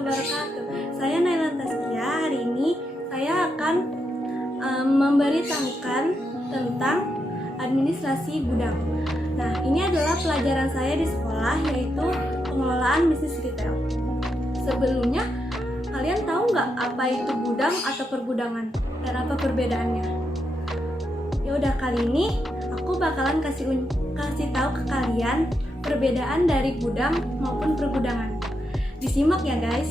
wabarakatuh. Saya Nailan Taskia. Hari ini saya akan memberitahukan tentang administrasi gudang. Nah, ini adalah pelajaran saya di sekolah, yaitu pengelolaan bisnis retail. Sebelumnya, kalian tahu nggak apa itu gudang atau pergudangan dan apa perbedaannya? Ya udah, kali ini aku bakalan kasih tahu ke kalian perbedaan dari gudang maupun pergudangan. Disimak ya guys.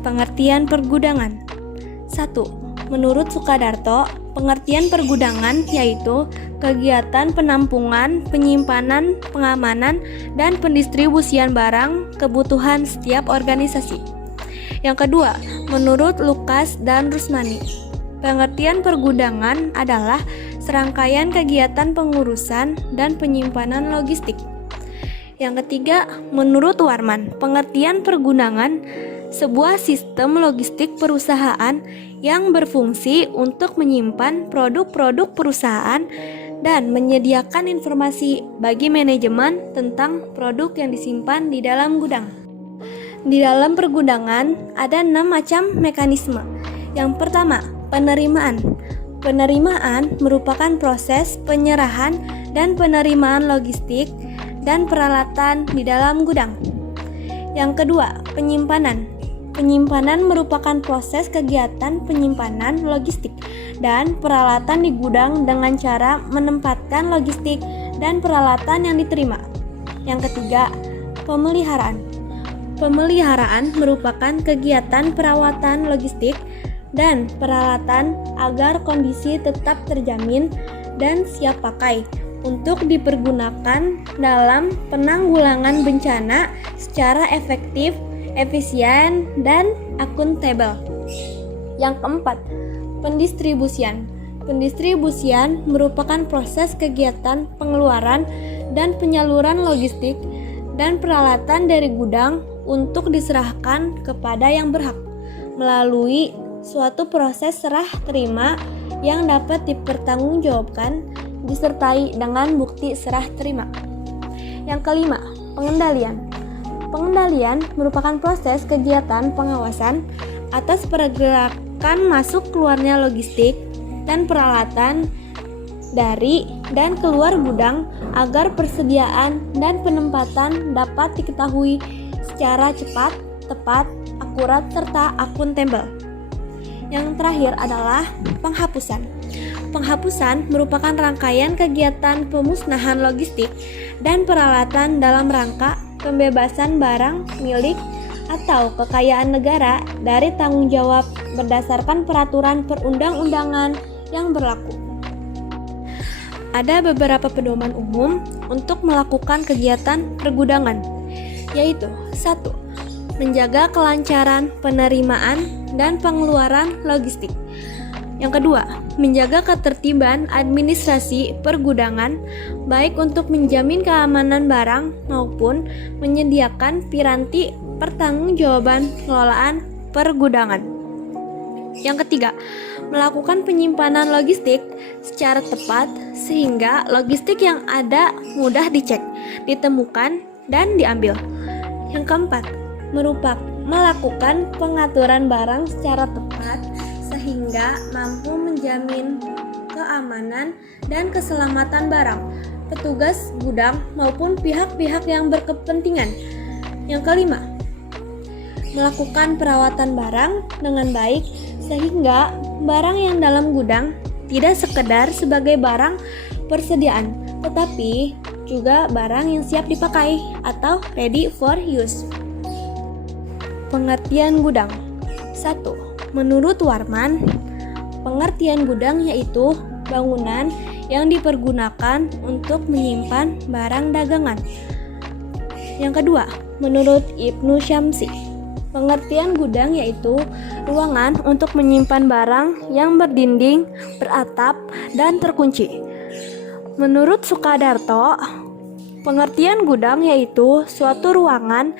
Pengertian pergudangan. 1. Menurut Sukadarto, pengertian pergudangan yaitu kegiatan penampungan, penyimpanan, pengamanan, dan pendistribusian barang kebutuhan setiap organisasi. Yang kedua, menurut Lukas dan Rusmani, pengertian pergudangan adalah serangkaian kegiatan pengurusan dan penyimpanan logistik. Yang ketiga, menurut Warman, pengertian pergudangan sebuah sistem logistik perusahaan yang berfungsi untuk menyimpan produk-produk perusahaan dan menyediakan informasi bagi manajemen tentang produk yang disimpan di dalam gudang. Di dalam pergudangan ada 6 macam mekanisme. Yang pertama, penerimaan. Penerimaan merupakan proses penyerahan dan penerimaan logistik dan peralatan di dalam gudang. Yang kedua, penyimpanan. Penyimpanan merupakan proses kegiatan penyimpanan logistik dan peralatan di gudang dengan cara menempatkan logistik dan peralatan yang diterima. Yang ketiga, pemeliharaan. Pemeliharaan merupakan kegiatan perawatan logistik dan peralatan agar kondisi tetap terjamin dan siap pakai untuk dipergunakan dalam penanggulangan bencana secara efektif, efisien, dan akuntabel. Yang keempat, pendistribusian. Pendistribusian merupakan proses kegiatan pengeluaran dan penyaluran logistik dan peralatan dari gudang untuk diserahkan kepada yang berhak melalui suatu proses serah terima yang dapat dipertanggungjawabkan disertai dengan bukti serah terima. Yang kelima, pengendalian. Pengendalian merupakan proses kegiatan pengawasan atas pergerakan masuk keluarnya logistik dan peralatan dari dan keluar gudang agar persediaan dan penempatan dapat diketahui secara cepat, tepat, akurat, serta akuntabel. Yang terakhir adalah penghapusan. Penghapusan merupakan rangkaian kegiatan pemusnahan logistik dan peralatan dalam rangka pembebasan barang milik atau kekayaan negara dari tanggung jawab berdasarkan peraturan perundang-undangan yang berlaku. Ada beberapa pedoman umum untuk melakukan kegiatan pergudangan, yaitu 1. Menjaga kelancaran penerimaan dan pengeluaran logistik. Yang kedua, menjaga ketertiban administrasi pergudangan, baik untuk menjamin keamanan barang maupun menyediakan piranti pertanggungjawaban pengelolaan pergudangan. Yang ketiga, melakukan penyimpanan logistik secara tepat sehingga logistik yang ada mudah dicek, ditemukan, dan diambil. Yang keempat, melakukan pengaturan barang secara tepat sehingga mampu menjamin keamanan dan keselamatan barang, petugas gudang maupun pihak-pihak yang berkepentingan. Yang kelima, melakukan perawatan barang dengan baik sehingga barang yang dalam gudang tidak sekedar sebagai barang persediaan, tetapi juga barang yang siap dipakai atau ready for use. Pengertian gudang. 1. Menurut Warman, pengertian gudang yaitu bangunan yang dipergunakan untuk menyimpan barang dagangan. Yang kedua, menurut Ibnu Syamsi, pengertian gudang yaitu ruangan untuk menyimpan barang yang berdinding, beratap, dan terkunci. Menurut Sukadarto, pengertian gudang yaitu suatu ruangan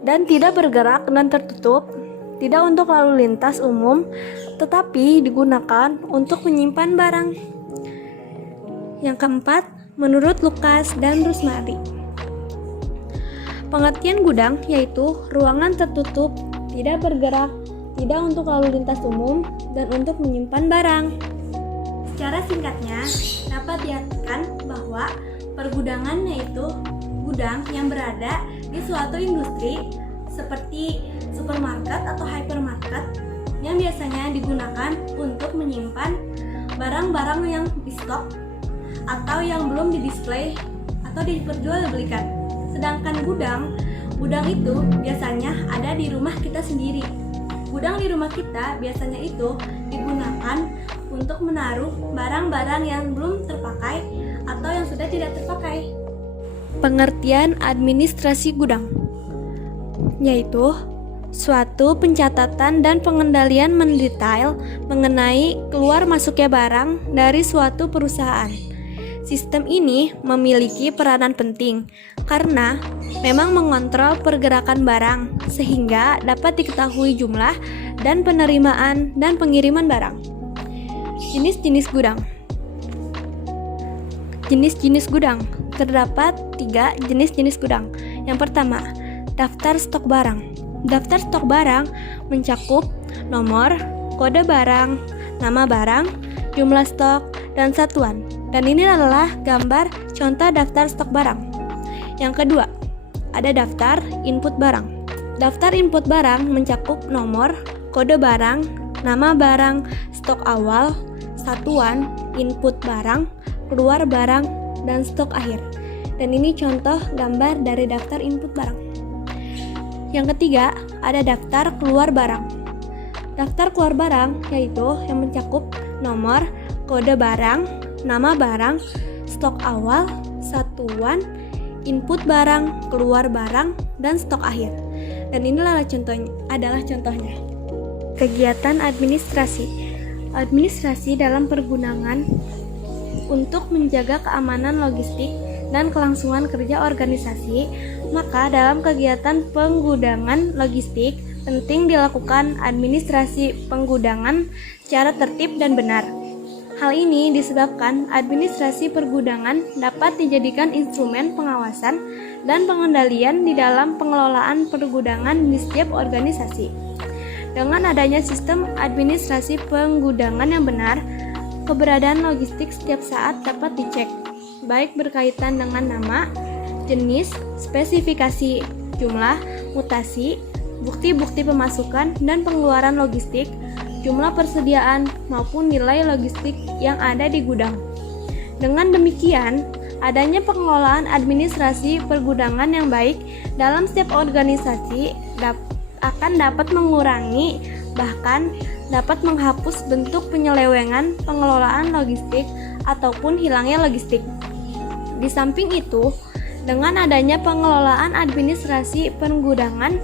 dan tidak bergerak dan tertutup, tidak untuk lalu lintas umum, tetapi digunakan untuk menyimpan barang. Yang keempat, menurut Lukas dan Rusmani, Pengertian gudang yaitu ruangan tertutup, tidak bergerak, tidak untuk lalu lintas umum, dan untuk menyimpan barang. Secara singkatnya, dapat diartikan bahwa pergudangan yaitu gudang yang berada di suatu industri seperti supermarket atau hypermarket yang biasanya digunakan untuk menyimpan barang-barang yang di stok atau yang belum didisplay atau diperjualbelikan. Sedangkan gudang itu biasanya ada di rumah kita sendiri. Gudang di rumah kita biasanya itu digunakan untuk menaruh barang-barang yang belum terpakai atau yang sudah tidak terpakai. Pengertian administrasi gudang yaitu suatu pencatatan dan pengendalian mendetail mengenai keluar masuknya barang dari suatu perusahaan. Sistem ini memiliki peranan penting karena memang mengontrol pergerakan barang sehingga dapat diketahui jumlah dan penerimaan dan pengiriman barang. Jenis-jenis gudang. Jenis-jenis gudang. Terdapat 3 jenis-jenis gudang. Yang pertama, daftar stok barang. Daftar stok barang mencakup nomor, kode barang, nama barang, jumlah stok, dan satuan. Dan ini adalah gambar contoh daftar stok barang. Yang kedua, ada daftar input barang. Daftar input barang mencakup nomor, kode barang, nama barang, stok awal, satuan, input barang, keluar barang, dan stok akhir. Dan ini contoh gambar dari daftar input barang. Yang ketiga, ada daftar keluar barang. Daftar keluar barang yaitu yang mencakup nomor, kode barang, nama barang, stok awal, satuan, input barang, keluar barang, dan stok akhir. Dan inilah contohnya. Kegiatan administrasi. Administrasi dalam pergudangan untuk menjaga keamanan logistik dan kelangsungan kerja organisasi, maka dalam kegiatan penggudangan logistik penting dilakukan administrasi penggudangan secara tertib dan benar. Hal ini disebabkan administrasi pergudangan dapat dijadikan instrumen pengawasan dan pengendalian di dalam pengelolaan pergudangan di setiap organisasi. Dengan adanya sistem administrasi penggudangan yang benar, keberadaan logistik setiap saat dapat dicek, baik berkaitan dengan nama, jenis, spesifikasi, jumlah, mutasi, bukti-bukti pemasukan dan pengeluaran logistik, jumlah persediaan, maupun nilai logistik yang ada di gudang. Dengan demikian, adanya pengelolaan administrasi pergudangan yang baik dalam setiap organisasi akan dapat mengurangi, bahkan dapat menghapus bentuk penyelewengan pengelolaan logistik ataupun hilangnya logistik. Di samping itu, dengan adanya pengelolaan administrasi pergudangan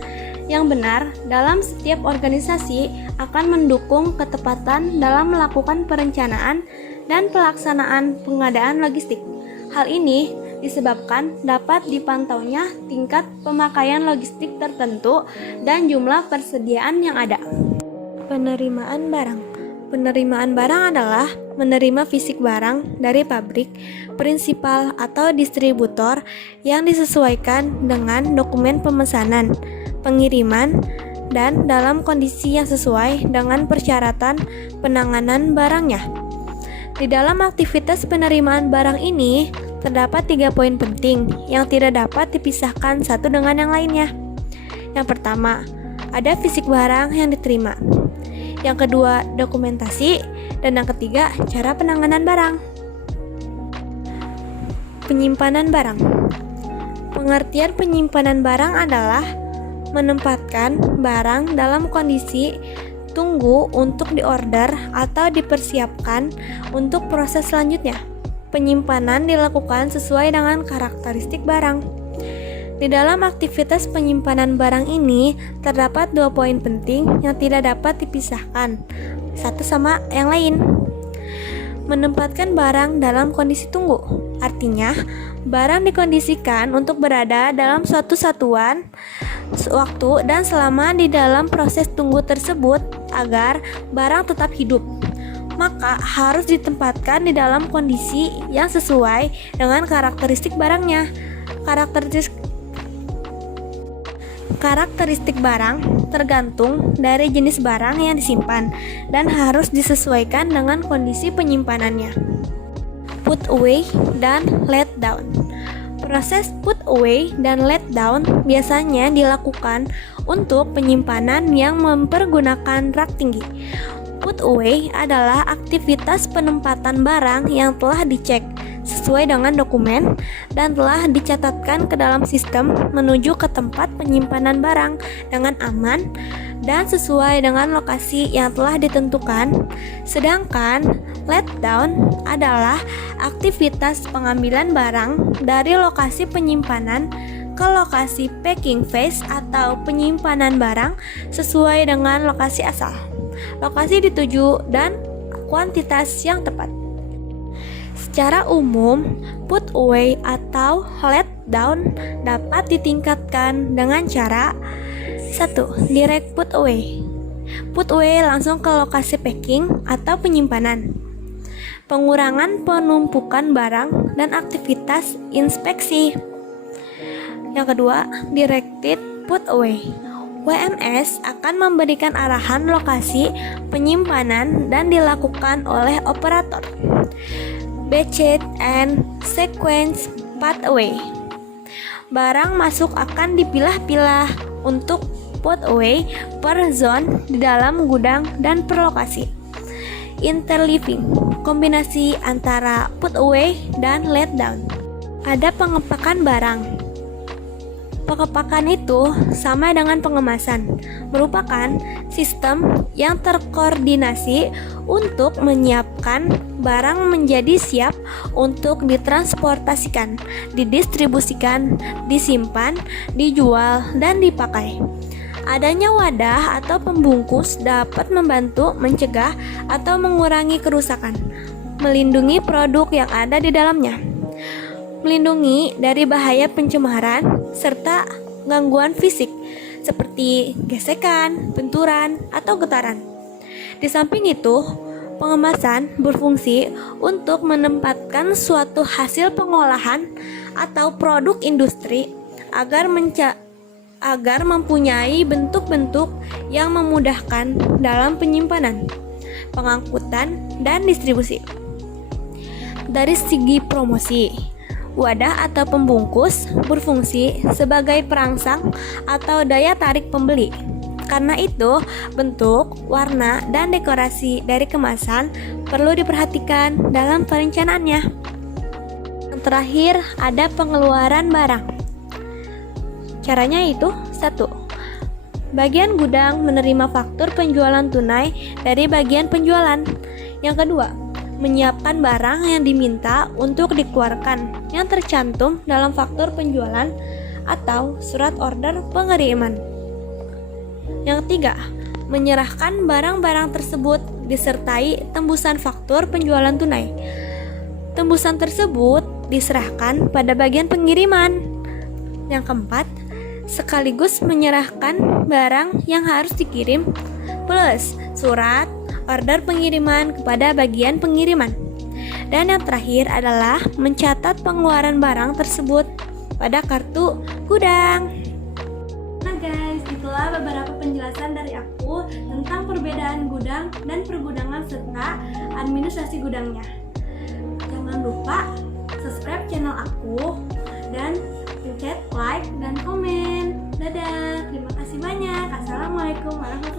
yang benar dalam setiap organisasi akan mendukung ketepatan dalam melakukan perencanaan dan pelaksanaan pengadaan logistik. Hal ini disebabkan dapat dipantaunya tingkat pemakaian logistik tertentu dan jumlah persediaan yang ada. Penerimaan barang. Penerimaan barang adalah menerima fisik barang dari pabrik, prinsipal atau distributor yang disesuaikan dengan dokumen pemesanan, pengiriman, dan dalam kondisi yang sesuai dengan persyaratan penanganan barangnya. Di dalam aktivitas penerimaan barang ini, terdapat 3 poin penting yang tidak dapat dipisahkan satu dengan yang lainnya. Yang pertama, ada fisik barang yang diterima. Yang kedua, dokumentasi. Dan yang ketiga, cara penanganan barang. Penyimpanan barang. Pengertian penyimpanan barang adalah menempatkan barang dalam kondisi tunggu untuk diorder atau dipersiapkan untuk proses selanjutnya. Penyimpanan dilakukan sesuai dengan karakteristik barang. Di dalam aktivitas penyimpanan barang ini terdapat 2 poin penting yang tidak dapat dipisahkan satu sama yang lain. Menempatkan barang dalam kondisi tunggu, artinya barang dikondisikan untuk berada dalam suatu satuan waktu dan selama di dalam proses tunggu tersebut agar barang tetap hidup, maka harus ditempatkan di dalam kondisi yang sesuai dengan karakteristik barangnya. Karakteristik barang tergantung dari jenis barang yang disimpan dan harus disesuaikan dengan kondisi penyimpanannya. Put away dan let down. Proses put away dan let down biasanya dilakukan untuk penyimpanan yang mempergunakan rak tinggi. Put away adalah aktivitas penempatan barang yang telah dicek sesuai dengan dokumen dan telah dicatatkan ke dalam sistem menuju ke tempat penyimpanan barang dengan aman dan sesuai dengan lokasi yang telah ditentukan. Sedangkan let down adalah aktivitas pengambilan barang dari lokasi penyimpanan ke lokasi packing phase atau penyimpanan barang sesuai dengan lokasi asal, lokasi dituju, dan kuantitas yang tepat. Secara umum, put away atau let down dapat ditingkatkan dengan cara 1. Direct put away. Put away langsung ke lokasi packing atau penyimpanan. Pengurangan penumpukan barang dan aktivitas inspeksi. Yang kedua, directed put away. WMS akan memberikan arahan lokasi penyimpanan dan dilakukan oleh operator. Batched and sequence put away. Barang masuk akan dipilah-pilah untuk put away per zone di dalam gudang dan per lokasi. Interleaving, kombinasi antara put away dan let down. Ada pengepakan barang. Pengepakan itu sama dengan pengemasan, merupakan sistem yang terkoordinasi untuk menyiapkan barang menjadi siap untuk ditransportasikan, didistribusikan, disimpan, dijual, dan dipakai. Adanya wadah atau pembungkus dapat membantu mencegah atau mengurangi kerusakan, melindungi produk yang ada di dalamnya, melindungi dari bahaya pencemaran serta gangguan fisik seperti gesekan, benturan, atau getaran. Di samping itu, pengemasan berfungsi untuk menempatkan suatu hasil pengolahan atau produk industri agar mempunyai bentuk-bentuk yang memudahkan dalam penyimpanan, pengangkutan, dan distribusi. Dari segi promosi, wadah atau pembungkus berfungsi sebagai perangsang atau daya tarik pembeli. Karena itu, bentuk, warna, dan dekorasi dari kemasan perlu diperhatikan dalam perencanaannya. Yang terakhir, ada pengeluaran barang. Caranya itu 1. Bagian gudang menerima faktur penjualan tunai dari bagian penjualan. Yang kedua, menyiapkan barang yang diminta untuk dikeluarkan yang tercantum dalam faktur penjualan atau surat order pengiriman. Yang ketiga, menyerahkan barang-barang tersebut disertai tembusan faktur penjualan tunai. Tembusan tersebut diserahkan pada bagian pengiriman. Yang keempat, sekaligus menyerahkan barang yang harus dikirim plus surat order pengiriman kepada bagian pengiriman. Dan yang terakhir adalah mencatat pengeluaran barang tersebut pada kartu gudang. Nah guys, itulah beberapa penjelasan dari aku tentang perbedaan gudang dan pergudangan serta administrasi gudangnya. Jangan lupa subscribe channel aku dan pencet like dan komen. Dadah, terima kasih banyak. Assalamualaikum warahmatullahi wabarakatuh.